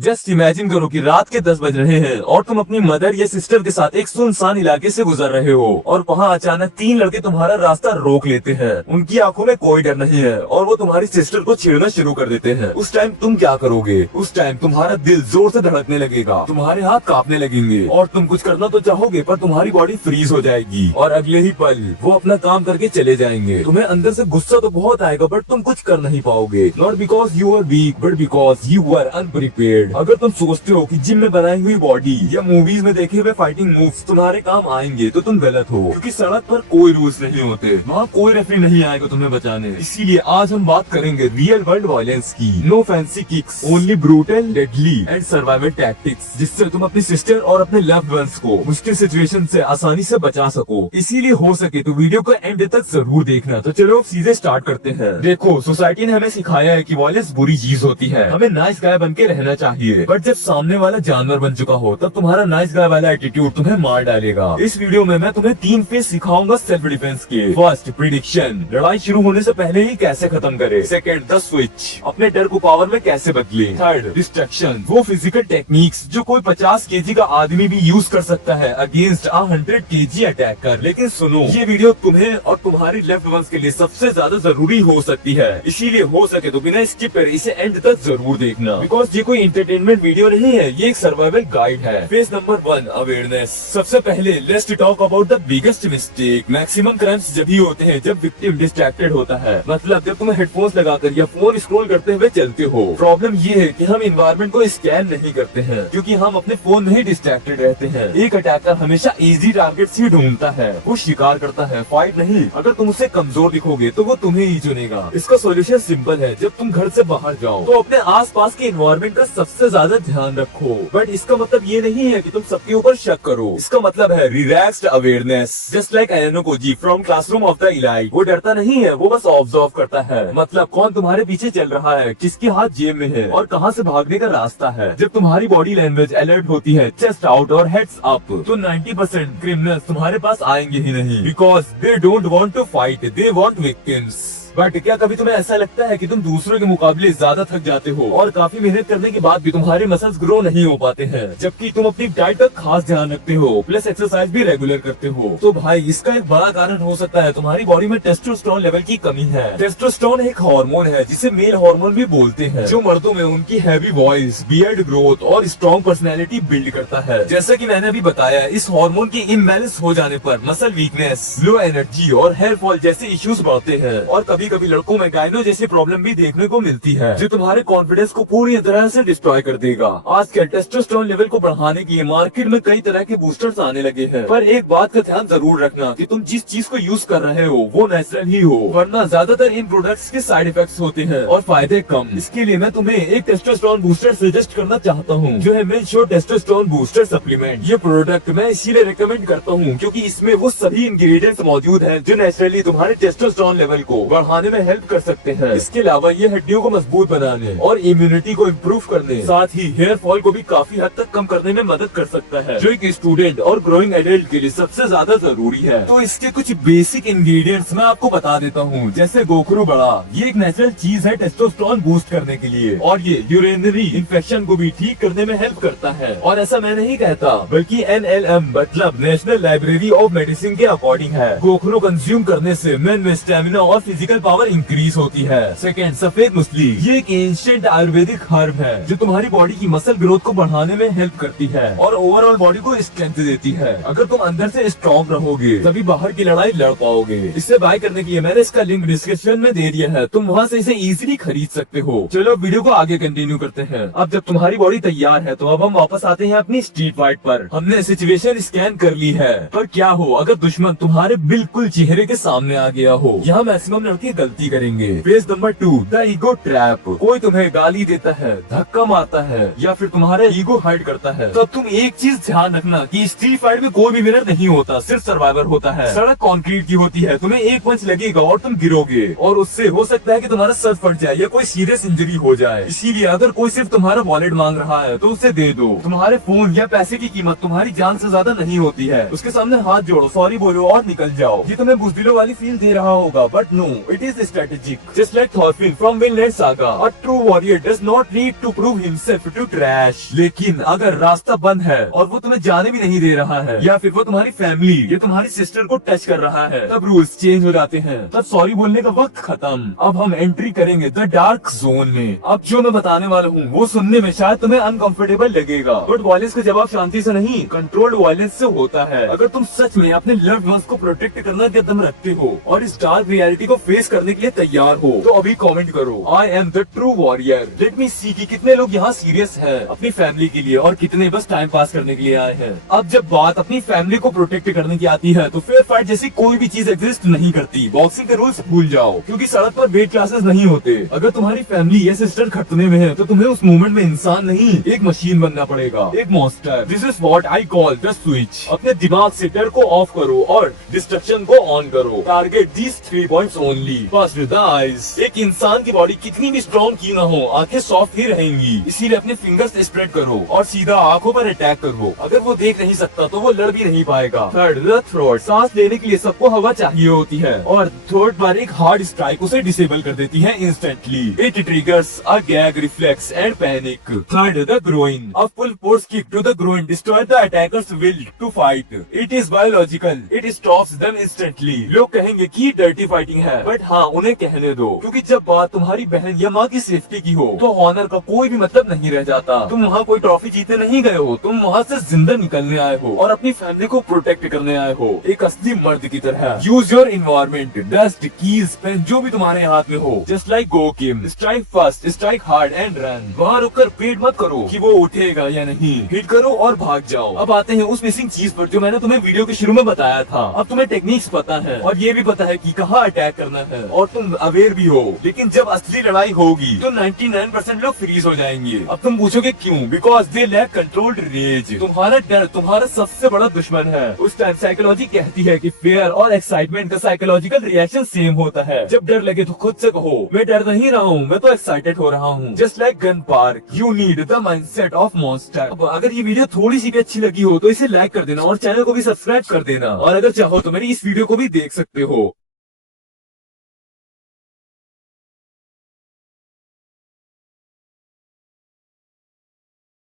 Just imagine करो कि रात के 10 बज रहे हैं और तुम अपनी मदर या सिस्टर के साथ एक सुनसान इलाके से गुजर रहे हो और वहाँ अचानक 3 लड़के तुम्हारा रास्ता रोक लेते हैं। उनकी आंखों में कोई डर नहीं है और वो तुम्हारी सिस्टर को छेड़ना शुरू कर देते हैं। उस टाइम तुम क्या करोगे? उस टाइम तुम्हारा दिल जोर से धड़कने लगेगा, तुम्हारे हाथ कांपने लगेंगे और तुम कुछ करना तो चाहोगे पर तुम्हारी बॉडी फ्रीज हो जाएगी और अगले ही पल वो अपना काम करके चले जाएंगे। तुम्हें अंदर से गुस्सा तो बहुत आएगा बट तुम कुछ कर नहीं पाओगे, not because you are weak but because you are unprepared. अगर तुम सोचते हो कि जिम में बनाई हुई बॉडी या मूवीज में देखे हुए फाइटिंग मूव्स तुम्हारे काम आएंगे तो तुम गलत हो, क्योंकि सड़क पर कोई रूल्स नहीं होते, वहाँ कोई रेफरी नहीं आएगा तुम्हें बचाने। इसीलिए आज हम बात करेंगे रियल वर्ल्ड वायलेंस की। No fancy kicks, only brutal, deadly and survival tactics, जिससे तुम अपनी सिस्टर और अपने लव्ड वंस को मुश्किल सिचुएशन से आसानी से बचा सको। इसीलिए हो सके तो वीडियो को एंड तक जरूर देखना। तो चलो सीधे स्टार्ट करते हैं। देखो, सोसाइटी ने हमें सिखाया है कि वायलेंस बुरी चीज होती है, हमें नाइस गाय बन के रहना चाहिए, बट जब सामने वाला जानवर बन चुका हो तब तुम्हारा नाइस गाय वाला एटीट्यूड तुम्हें मार डालेगा। इस वीडियो में मैं तुम्हें 3 फेज सिखाऊंगा सेल्फ डिफेंस के। फर्स्ट, प्रिडिक्शन, लड़ाई शुरू होने से पहले ही कैसे खत्म करे। सेकंड, द स्विच, अपने डर को पावर में कैसे बदले। थर्ड, डिस्ट्रक्शन, वो फिजिकल टेक्निक्स जो कोई 50 केजी का आदमी भी यूज कर सकता है अगेंस्ट 100 केजी अटैकर। लेकिन सुनो, ये वीडियो तुम्हें और तुम्हारी लव्ड वंस के लिए सबसे ज्यादा जरूरी हो सकती है, इसीलिए हो सके तो बिना स्किप करे इसे एंड तक जरूर देखना, बिकॉज ये कोई एंटरटेनमेंट वीडियो नहीं है, ये एक सर्वाइवल गाइड है। Phase number 1, awareness. सबसे पहले let's talk about the biggest mistake. Maximum crimes जब ही होते हैं जब विक्टिम डिस्ट्रैक्टेड होता है, मतलब जब तुम हेडफोन्स लगाकर या फोन स्क्रॉल करते हुए चलते हो। प्रॉब्लम ये है कि हम इन्वायरमेंट को स्कैन नहीं करते हैं, क्योंकि हम अपने फोन में ही डिस्ट्रैक्टेड रहते हैं। एक अटैकर हमेशा इजी टारगेट्स ही ढूंढता है, वो शिकार करता है, फाइट नहीं। अगर तुम उससे कमजोर दिखोगे तो वो तुम्हें ही चुनेगा। इसका सोल्यूशन सिंपल है, जब तुम घर से बाहर जाओ तो अपने आसपास के इन्वायरमेंट का सबसे ज्यादा ध्यान रखो। बट इसका मतलब ये नहीं है कि तुम सबके ऊपर शक करो, इसका मतलब है relaxed awareness. Just like आयानो Cozi from classroom of the elite, वो डरता नहीं है, वो बस ऑब्जर्व करता है। मतलब कौन तुम्हारे पीछे चल रहा है, किसके हाथ जेब में है और कहाँ से भागने का रास्ता है। जब तुम्हारी बॉडी लैंग्वेज अलर्ट होती है, चेस्ट आउट और हेड्स अप, तो 90% क्रिमिनल्स तुम्हारे पास आएंगे ही नहीं, because they don't want to fight, they want victims. But क्या कभी तुम्हें ऐसा लगता है कि तुम दूसरों के मुकाबले ज्यादा थक जाते हो और काफी मेहनत करने के बाद भी तुम्हारे मसल्स ग्रो नहीं हो पाते हैं, जबकि तुम अपनी डाइट का खास ध्यान रखते हो प्लस एक्सरसाइज भी रेगुलर करते हो? तो भाई, इसका एक बड़ा कारण हो सकता है तुम्हारी बॉडी में टेस्टोस्टेरोन लेवल की कमी है। टेस्टोस्टेरोन एक हार्मोन है जिसे मेल हार्मोन भी बोलते हैं, जो मर्दों में उनकी हैवी वॉइस, बियर्ड ग्रोथ और स्ट्रॉन्ग पर्सनैलिटी बिल्ड करता है। जैसा की मैंने अभी बताया, इस हार्मोन की इम्बैलेंस हो जाने पर मसल वीकनेस, लो एनर्जी और हेयर फॉल जैसे इश्यूज बढ़ते हैं और कभी कभी लड़कों में गायनो जैसी प्रॉब्लम भी देखने को मिलती है, जो तुम्हारे कॉन्फिडेंस को पूरी तरह से डिस्ट्रॉय कर देगा। आजकल टेस्टोस्टेरोन लेवल को बढ़ाने के लिए मार्केट में कई तरह के बूस्टर्स आने लगे हैं, पर एक बात का ध्यान जरूर रखना कि तुम जिस चीज को यूज कर रहे हो वो नेचुरल ही हो, वरना ज्यादातर इन प्रोडक्ट्स के साइड इफेक्ट्स होते हैं और फायदे कम। इसके लिए मैं तुम्हें एक टेस्टोस्टेरोन बूस्टर सजेस्ट करना चाहता हूँ, जो है मेनशोर टेस्टोस्टेरोन बूस्टर सप्लीमेंट। ये प्रोडक्ट मैं इसीलिए रिकमेंड करता हूँ क्योंकि इसमें वो सभी इंग्रेडिएंट्स मौजूद हैं जो नेचुरली तुम्हारे टेस्टोस्टेरोन लेवल को बढ़ाने में हेल्प कर सकते हैं। इसके अलावा ये हड्डियों को मजबूत बनाने और इम्यूनिटी को इम्प्रूव करने, साथ ही हेयर फॉल को भी काफी हद तक कम करने में मदद कर सकता है, जो एक स्टूडेंट और ग्रोइंग एडल्ट के लिए सबसे ज्यादा जरूरी है। तो इसके कुछ बेसिक इंग्रेडिएंट्स मैं आपको बता देता हूँ, जैसे गोखरू बड़ा, ये एक नेचुरल चीज है टेस्टोस्टेरोन बूस्ट करने के लिए और ये यूरिनरी इन्फेक्शन को भी ठीक करने में हेल्प करता है। और ऐसा मैं नहीं कहता, बल्कि NLM मतलब नेशनल लाइब्रेरी ऑफ मेडिसिन के अकॉर्डिंग है। गोखरू कंज्यूम करने से मेन में स्टेमिना और फिजिकल पावर इंक्रीज होती है। सेकेंड, सफेद मुसली, ये एक एंशिएंट आयुर्वेदिक हर्ब है जो तुम्हारी बॉडी की मसल ग्रोथ को बढ़ाने में हेल्प करती है और ओवरऑल बॉडी को स्ट्रेंथ देती है। अगर तुम अंदर से स्ट्रॉन्ग रहोगे तभी बाहर की लड़ाई लड़ पाओगे। इसे बाय करने के लिए मैंने इसका लिंक डिस्क्रिप्शन में दे दिया है, तुम वहाँ से इसे इजीली खरीद सकते हो। चलो वीडियो को आगे कंटिन्यू करते हैं। अब जब तुम्हारी बॉडी तैयार है तो अब हम वापस आते हैं अपनी स्ट्रीट फाइट पर। हमने सिचुएशन स्कैन कर ली है, पर क्या हो अगर दुश्मन तुम्हारे बिल्कुल चेहरे के सामने आ गया हो? यहाँ मैक्सिमम लड़के गलती करेंगे। Phase number 2, the ego trap. कोई तुम्हें गाली देता है, धक्का मारता है या फिर तुम्हारा ईगो हर्ट करता है, तो तुम एक चीज ध्यान रखना कि स्ट्रीट फाइट में कोई भी विनर नहीं होता, सिर्फ सर्वाइवर होता है। सड़क कंक्रीट की होती है, तुम्हें एक पंच लगेगा और तुम गिरोगे और उससे हो सकता है कि तुम्हारा सर फट जाए या कोई सीरियस इंजरी हो जाए। इसीलिए अगर कोई सिर्फ तुम्हारा वॉलेट मांग रहा है तो उसे दे दो। तुम्हारे फोन या पैसे की कीमत तुम्हारी जान से ज्यादा नहीं होती है। उसके सामने हाथ जोड़ो, सॉरी बोलो और निकल जाओ। ये तुम्हें बुज़दिलों वाली फील दे रहा होगा, but no, it it is strategic. Just like Thorfinn from Vinland Saga, a true warrior does not need to prove himself to trash. लेकिन अगर रास्ता बंद है और वो तुम्हें जाने भी नहीं दे रहा है, या फिर वो तुम्हारी फैमिली या तुम्हारी सिस्टर को टच कर रहा है, तब रूल्स चेंज हो जाते हैं। तब सॉरी बोलने का वक्त खत्म। अब हम एंट्री करेंगे द डार्क जोन में। अब जो मैं बताने वाला हूँ वो सुनने में शायद तुम्हें अनकंफर्टेबल लगेगा, बट वायलेंस का जवाब शांति से नहीं, कंट्रोल्ड वायलेंस से होता है। अगर तुम सच में अपने लव्ड वंस को प्रोटेक्ट करना का दम रखते हो और इस डार्क रियलिटी को फेस करने के लिए तैयार हो, तो अभी कमेंट करो I am the true warrior. Let me see कि कितने लोग यहाँ सीरियस है अपनी फैमिली के लिए और कितने बस टाइम पास करने के लिए आए हैं। अब जब बात अपनी फैमिली को प्रोटेक्ट करने की आती है तो फेयर फाइट जैसी कोई भी चीज एग्जिस्ट नहीं करती। बॉक्सिंग के रूल्स भूल जाओ, क्योंकि सड़क पर वेट क्लासेस नहीं होते। अगर तुम्हारी फैमिली या सिस्टर खतरे में है तो तुम्हें उस मोमेंट में इंसान नहीं, एक मशीन बनना पड़ेगा, एक monster. This is what I call the switch. अपने दिमाग से डर को ऑफ करो और डिस्ट्रक्शन को ऑन करो। Target these 3 points only. First the eyes. एक इंसान की बॉडी कितनी भी स्ट्रॉन्ग क्यों ना हो, आंखें सॉफ्ट ही रहेंगी, इसीलिए अपने फिंगर्स स्प्रेड करो और सीधा आंखों पर अटैक करो। अगर वो देख नहीं सकता तो वो लड़ भी नहीं पाएगा। Third the throat. सांस लेने के लिए सबको हवा चाहिए होती है और थ्रोट पर एक हार्ड स्ट्राइक उसे डिसेबल कर देती है instantly. It triggers a gag reflex and panic. Third the groin. A full force kick to the groin destroy the attacker's will to fight. It is biological, it stops them instantly. लोग कहेंगे कि dirty fighting है, but हाँ उन्हें कहने दो, क्योंकि जब बात तुम्हारी बहन या माँ की सेफ्टी की हो तो ऑनर का कोई भी मतलब नहीं रह जाता। तुम वहाँ कोई ट्रॉफी जीतने नहीं गए हो, तुम वहाँ से जिंदा निकलने आए हो और अपनी फैमिली को प्रोटेक्ट करने आए हो, एक असली मर्द की तरह। Use your environment, dust, keys, pen, जो भी तुम्हारे हाथ में हो। जस्ट लाइक गो किम, strike fast, strike hard and run. वहाँ रुककर वेट मत करो कि वो उठेगा या नहीं, हिट करो और भाग जाओ। अब आते हैं उस मिसिंग चीज पर जो मैंने तुम्हें वीडियो के शुरू में बताया था। अब तुम्हें टेक्निक्स पता है और ये भी पता है कि कहाँ अटैक करना है और तुम अवेयर भी हो, लेकिन जब असली लड़ाई होगी तो 99% लोग फ्रीज हो जाएंगे। अब तुम पूछोगे क्यों? Because they lack controlled rage. तुम्हारा डर तुम्हारा सबसे बड़ा दुश्मन है। उस टाइम साइकोलॉजी कहती है कि फेयर और एक्साइटमेंट का साइकोलॉजिकल रिएक्शन सेम होता है। जब डर लगे तो खुद से कहो मैं डर नहीं रहा हूँ, मैं तो एक्साइटेड हो रहा हूँ। Just like gun park, you need the mindset of monster. अब अगर ये वीडियो थोड़ी सी भी अच्छी लगी हो तो इसे लाइक कर देना और चैनल को भी सब्सक्राइब कर देना, और अगर चाहो तो मेरी इस वीडियो को भी देख सकते हो।